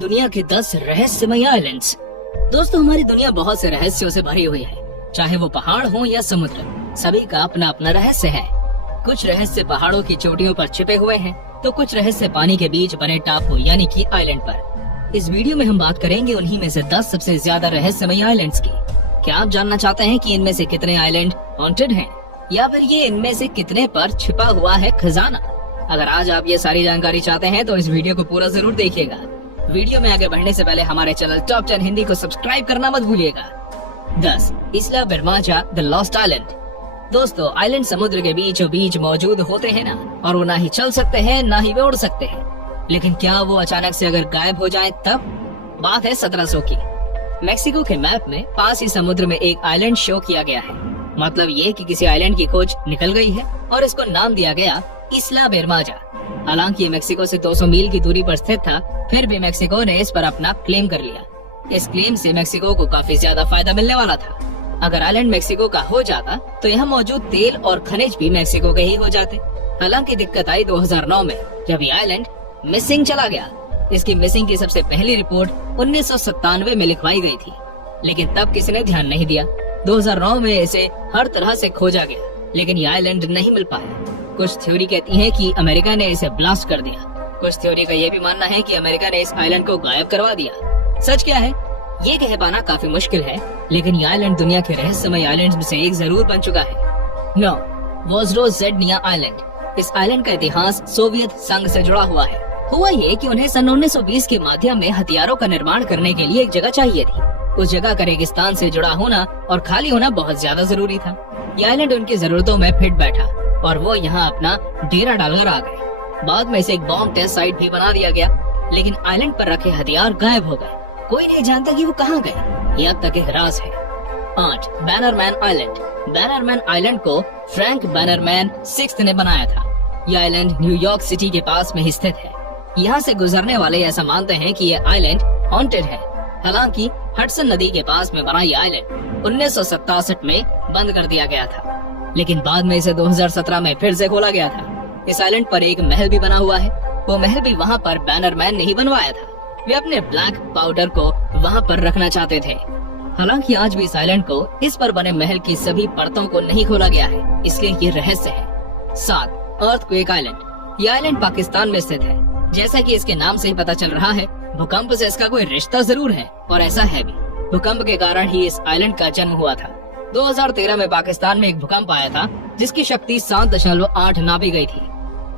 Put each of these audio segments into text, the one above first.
दुनिया के 10 रहस्यमय आइलैंड्स। दोस्तों, हमारी दुनिया बहुत से रहस्यों से भरी हुई है, चाहे वो पहाड़ हो या समुद्र, सभी का अपना अपना रहस्य है। कुछ रहस्य पहाड़ों की चोटियों पर छिपे हुए हैं, तो कुछ रहस्य पानी के बीच बने टापू यानी कि आइलैंड पर। इस वीडियो में हम बात करेंगे उन्हीं में से 10 सबसे ज्यादा रहस्यमय आइलैंड्स की। क्या आप जानना चाहते हैं कि इनमें से कितने आइलैंड हॉन्टेड हैं, या फिर ये इनमें से कितने पर छिपा हुआ है खजाना? अगर आज आप ये सारी जानकारी चाहते हैं तो इस वीडियो को पूरा जरूर देखिएगा। वीडियो में आगे बढ़ने से पहले हमारे चैनल टॉप 10 हिंदी को सब्सक्राइब करना मत भूलिएगा। 10. इस्ला बेरमाजा द लॉस्ट आइलैंड। दोस्तों, आइलैंड समुद्र के बीचों बीच मौजूद होते हैं ना, और वो ना ही चल सकते हैं ना ही वे उड़ सकते हैं। लेकिन क्या वो अचानक से अगर गायब हो जाएं तब? बात है 1700 की। मेक्सिको के मैप में पास ही समुद्र में एक आइलैंड शो किया गया है। मतलब ये कि किसी आइलैंड की खोज निकल गई है और इसको नाम दिया गया इस्ला बेरमाजा। हालांकि ये मेक्सिको से 200 मील की दूरी पर स्थित था, फिर भी मेक्सिको ने इस पर अपना क्लेम कर लिया। इस क्लेम से मेक्सिको को काफी ज्यादा फायदा मिलने वाला था। अगर आइलैंड मेक्सिको का हो जाता तो यहाँ मौजूद तेल और खनिज भी मेक्सिको के ही हो जाते। हालांकि दिक्कत आई 2009 में, जब ये आइलैंड मिसिंग चला गया। इसकी मिसिंग की सबसे पहली रिपोर्ट 1997 में लिखवाई गई थी, लेकिन तब किसी ने ध्यान नहीं दिया। 2009 में इसे हर तरह से खोजा गया, लेकिन ये आइलैंड नहीं मिल पाया। कुछ थ्योरी कहती है कि अमेरिका ने इसे ब्लास्ट कर दिया। कुछ थ्योरी का ये भी मानना है कि अमेरिका ने इस आइलैंड को गायब करवा दिया। सच क्या है ये कह पाना काफी मुश्किल है, लेकिन ये आइलैंड दुनिया के रहस्यमय आइलैंड में से एक जरूर बन चुका है। 9. वोज्रोजेडनिया आइलैंड। इस आइलैंड का इतिहास सोवियत संघ से जुड़ा हुआ है। हुआ ये कि उन्हें सन 1920 के माध्यम में हथियारों का निर्माण करने के लिए एक जगह चाहिए थी। उस जगह का रेगिस्तान से जुड़ा होना और खाली होना बहुत ज्यादा जरूरी था। ये आइलैंड उनकी जरूरतों में फिट बैठा और वो यहाँ अपना डेरा डालकर आ गए। बाद में इसे एक बॉम्ब टेस्ट साइट भी बना दिया गया, लेकिन आइलैंड पर रखे हथियार गायब हो गए। कोई नहीं जानता कि वो कहाँ गए। ये अब तक एक राज है। 8. Bannerman island. बैनरमैन आइलैंड को फ्रैंक बैनरमैन 6th ने बनाया था। यह आइलैंड न्यूयॉर्क सिटी के पास में स्थित है। यहाँ से गुजरने वाले ऐसा मानते हैं कि यह आइलैंड हॉन्टेड है। हालांकि हडसन नदी के पास में बना यह आइलैंड 1967 में बंद कर दिया गया था, लेकिन बाद में इसे 2017 में फिर से खोला गया था। इस आइलैंड पर एक महल भी बना हुआ है। वो महल भी वहाँ पर बैनरमैन ने ही बनवाया था। वे अपने ब्लैक पाउडर को वहाँ पर रखना चाहते थे। हालांकि आज भी इस आइलैंड को, इस पर बने महल की सभी परतों को नहीं खोला गया है, इसलिए ये रहस्य है। 7. Earthquake island. ये आइलैंड पाकिस्तान में स्थित है। जैसा कि इसके नाम से ही पता चल रहा है, भूकंप से इसका कोई रिश्ता जरूर है, और ऐसा है भी। भूकंप के कारण ही इस आइलैंड का जन्म हुआ था। 2013 में पाकिस्तान में एक भूकंप आया था, जिसकी शक्ति 7.8 नापी गई थी।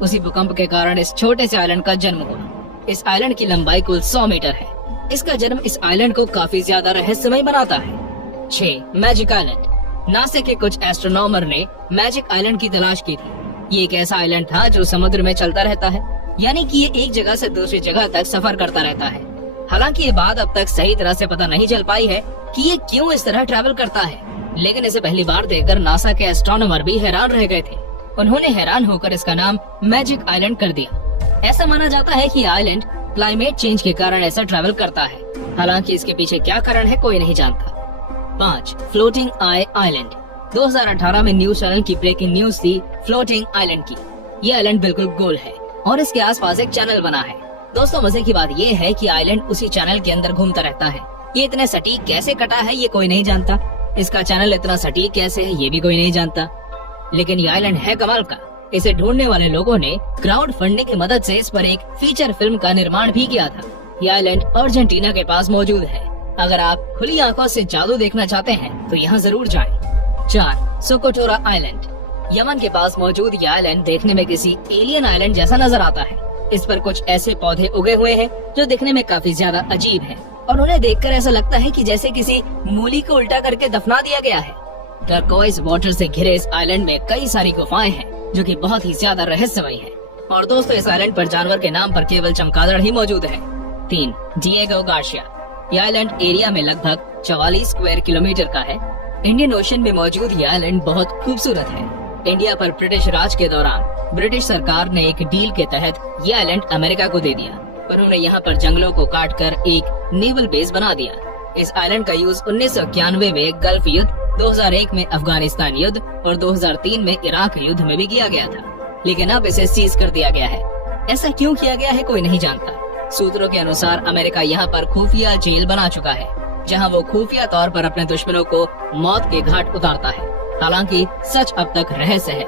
उसी भूकंप के कारण इस छोटे से आइलैंड का जन्म हुआ। इस आइलैंड की लंबाई कुल 100 मीटर है। इसका जन्म इस आइलैंड को काफी ज्यादा रहस्यमय बनाता है। 6. Magic island. नासा के कुछ एस्ट्रोनॉमर ने मैजिक आइलैंड की तलाश की थी। ये एक ऐसा आइलैंड था जो समुद्र में चलता रहता है, यानी कि ये एक जगह से दूसरी जगह तक सफर करता रहता है। हालांकि ये बात अब तक सही तरह से पता नहीं चल पाई है कि ये क्यों इस तरह ट्रैवल करता है, लेकिन इसे पहली बार देखकर नासा के एस्ट्रोनॉमर भी हैरान रह गए थे। उन्होंने हैरान होकर इसका नाम मैजिक आइलैंड कर दिया। ऐसा माना जाता है कि आइलैंड क्लाइमेट चेंज के कारण ऐसा ट्रैवल करता है। हालांकि इसके पीछे क्या कारण है कोई नहीं जानता। 5. फ्लोटिंग आई आइलैंड। 2018 में न्यूज चैनल की ब्रेकिंग न्यूज थी फ्लोटिंग आइलैंड की। ये आइलैंड बिल्कुल गोल है और इसके आसपास एक चैनल बना है। दोस्तों, मजे की बात ये है कि आइलैंड उसी चैनल के अंदर घूमता रहता है। ये इतने सटीक कैसे कटा है ये कोई नहीं जानता। इसका चैनल इतना सटीक कैसे है ये भी कोई नहीं जानता। लेकिन ये आइलैंड है कमाल का। इसे ढूंढने वाले लोगों ने क्राउड फंडिंग की मदद से इस पर एक फीचर फिल्म का निर्माण भी किया था। ये आइलैंड अर्जेंटीना के पास मौजूद है। अगर आप खुली आंखों से जादू देखना चाहते हैं तो यहाँ जरूर जाएं। 4. सोकोटोरा आइलैंड। यमन के पास मौजूद ये आइलैंड देखने में किसी एलियन आइलैंड जैसा नजर आता है। इस पर कुछ ऐसे पौधे उगे हुए हैं जो दिखने में काफी ज्यादा अजीब हैं, और उन्हें देखकर ऐसा लगता है कि जैसे किसी मूली को उल्टा करके दफना दिया गया है। टर्कोइज वाटर से घिरे इस आइलैंड में कई सारी गुफाएं हैं जो कि बहुत ही ज्यादा रहस्यमय है। और दोस्तों, इस आइलैंड पर जानवर के नाम पर केवल चमगादड़ ही मौजूद है। 3. Diego Garcia. ये आइलैंड एरिया में लगभग 44 स्क्वायर किलोमीटर का है। इंडियन ओशन में मौजूद ये आइलैंड बहुत खूबसूरत है। इंडिया पर ब्रिटिश राज के दौरान ब्रिटिश सरकार ने एक डील के तहत ये आइलैंड अमेरिका को दे दिया। उन्होंने यहाँ पर जंगलों को काटकर एक नेवल बेस बना दिया। इस आइलैंड का यूज 1991 में गल्फ युद्ध, 2001 में अफगानिस्तान युद्ध और 2003 में इराक युद्ध में भी किया गया था, लेकिन अब इसे सीज कर दिया गया है। ऐसा क्यों किया गया है कोई नहीं जानता। सूत्रों के अनुसार अमेरिका यहाँ पर खुफिया जेल बना चुका है, जहाँ वो खुफिया तौर पर अपने दुश्मनों को मौत के घाट उतारता है। हालांकि सच अब तक रहस्य है।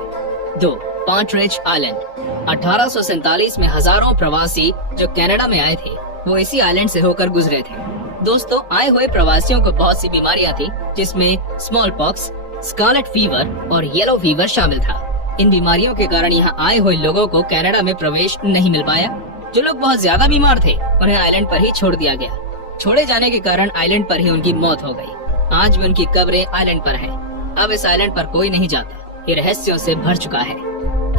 2. Partridge island. 1847 में हजारों प्रवासी जो कनाडा में आए थे वो इसी आइलैंड से होकर गुजरे थे। दोस्तों, आए हुए प्रवासियों को बहुत सी बीमारियां थी, जिसमें स्मॉल पॉक्स, स्कारलेट फीवर और येलो फीवर शामिल था। इन बीमारियों के कारण यहाँ आए हुए लोगों को कनाडा में प्रवेश नहीं मिल पाया। जो लोग बहुत ज्यादा बीमार थे उन्हें आइलैंड पर ही छोड़ दिया गया। छोड़े जाने के कारण आइलैंड पर ही उनकी मौत हो गई। आज भी उनकी कब्रें आइलैंड पर हैं। अब इस आइलैंड पर कोई नहीं जाता, ये रहस्यों से भर चुका है।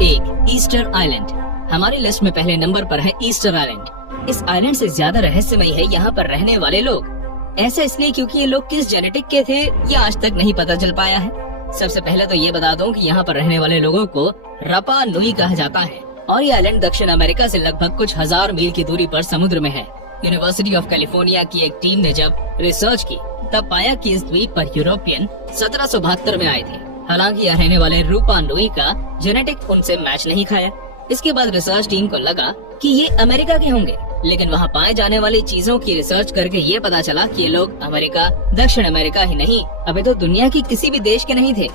1. Easter island. हमारी लिस्ट में पहले नंबर पर है ईस्टर आइलैंड। इस आइलैंड से ज्यादा रहस्यमयी है यहाँ पर रहने वाले लोग। ऐसा इसलिए क्योंकि ये लोग किस जेनेटिक के थे ये आज तक नहीं पता चल पाया है। सबसे पहले तो ये बता दूं कि यहाँ पर रहने वाले लोगों को रपा नुई कहा जाता है और ये आइलैंड दक्षिण अमेरिका से लगभग कुछ हजार मील की दूरी पर समुद्र में है। यूनिवर्सिटी ऑफ कैलिफोर्निया की एक टीम ने जब रिसर्च की तब पाया कि इस द्वीप पर यूरोपियन 1772 में आए थे। हालांकि यहाँ रहने वाले रूपा नुई का जेनेटिक उनसे मैच नहीं खाया। इसके बाद रिसर्च टीम को लगा कि ये अमेरिका के होंगे, लेकिन वहाँ पाए जाने वाली चीजों की रिसर्च करके ये पता चला कि ये लोग अमेरिका, दक्षिण अमेरिका ही नहीं, अभी तो दुनिया की किसी भी देश के नहीं थे।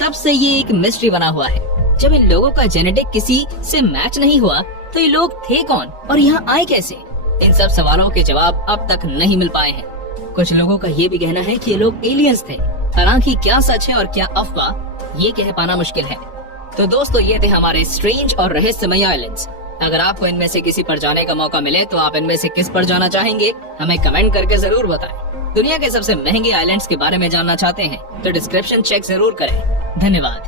तब से ये एक मिस्ट्री बना हुआ है। जब इन लोगों का जेनेटिक किसी से मैच नहीं हुआ तो ये लोग थे कौन और यहाँ आए कैसे? इन सब सवालों के जवाब अब तक नहीं मिल पाए हैं। कुछ लोगों का ये भी कहना है कि ये लोग एलियंस थे। हालांकि क्या सच है और क्या अफवाह ये कह पाना मुश्किल है। तो दोस्तों, ये थे हमारे स्ट्रेंज और रहस्यमय आइलैंड्स। अगर आपको इनमें से किसी पर जाने का मौका मिले तो आप इनमें से किस पर जाना चाहेंगे हमें कमेंट करके जरूर बताएं। दुनिया के सबसे महंगे आइलैंड्स के बारे में जानना चाहते हैं तो डिस्क्रिप्शन चेक जरूर करें। धन्यवाद।